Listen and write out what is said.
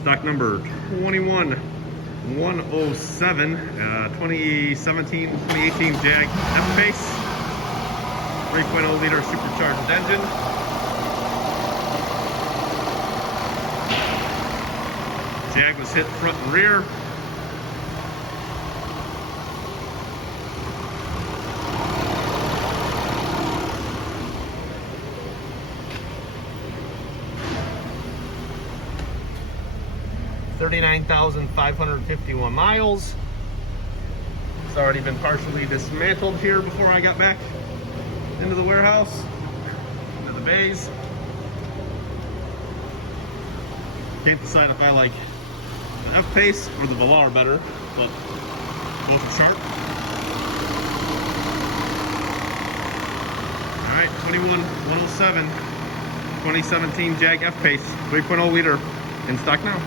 Stock number 21107, 2017-2018 Jag F-Pace, 3.0 liter supercharged engine. Jag was hit front and rear. $39,551 miles. It's already been partially dismantled here before I got back into the warehouse, into the bays. Can't decide if I like the F-Pace or the Velar better, but both are sharp. Alright, 21107, 2017 Jag F-Pace, 3.0 liter, in stock now.